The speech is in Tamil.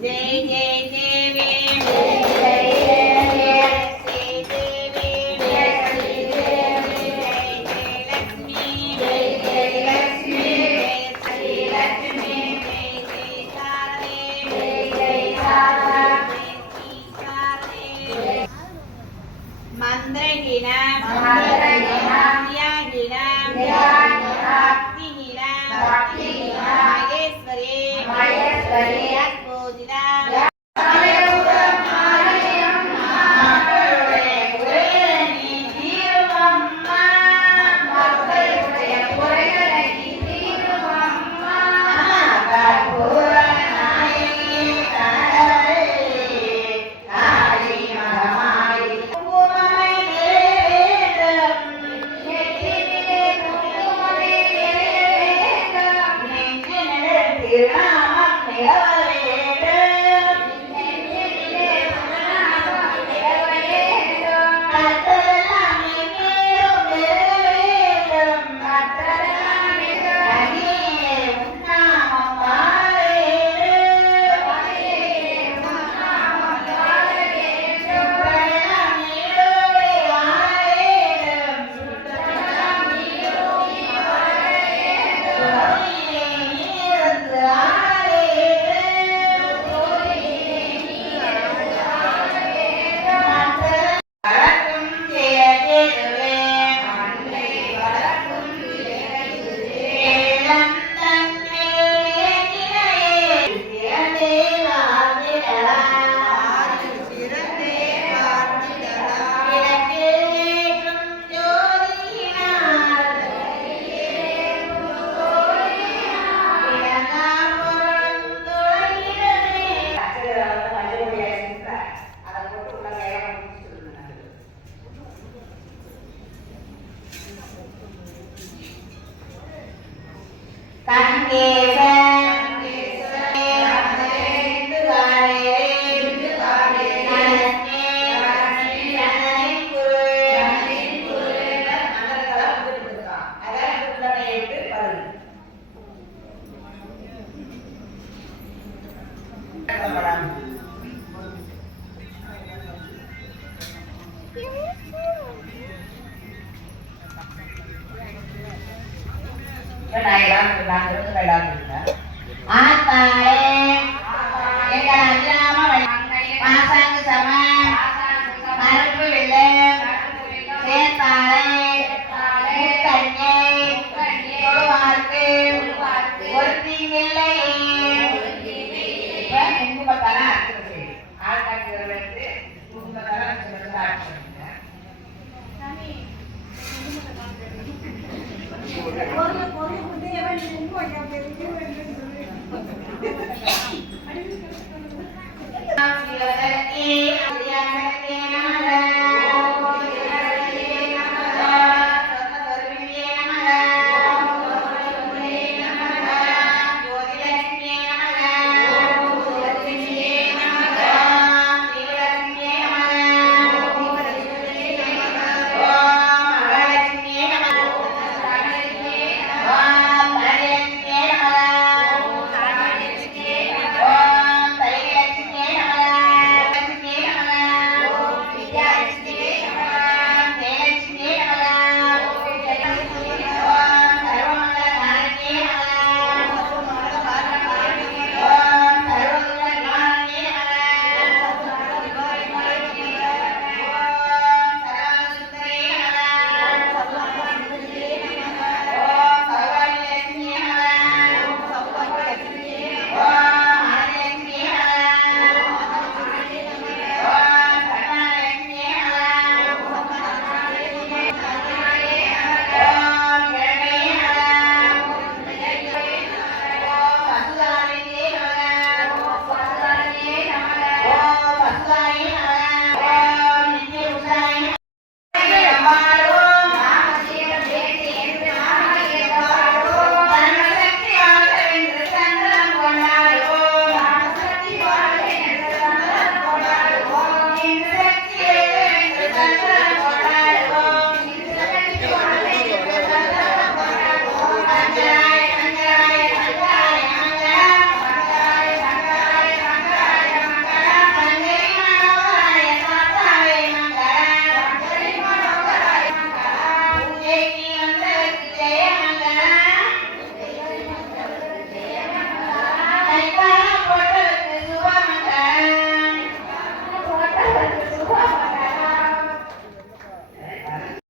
Day, day. ஆத்தாளே எங்கள் Yeah.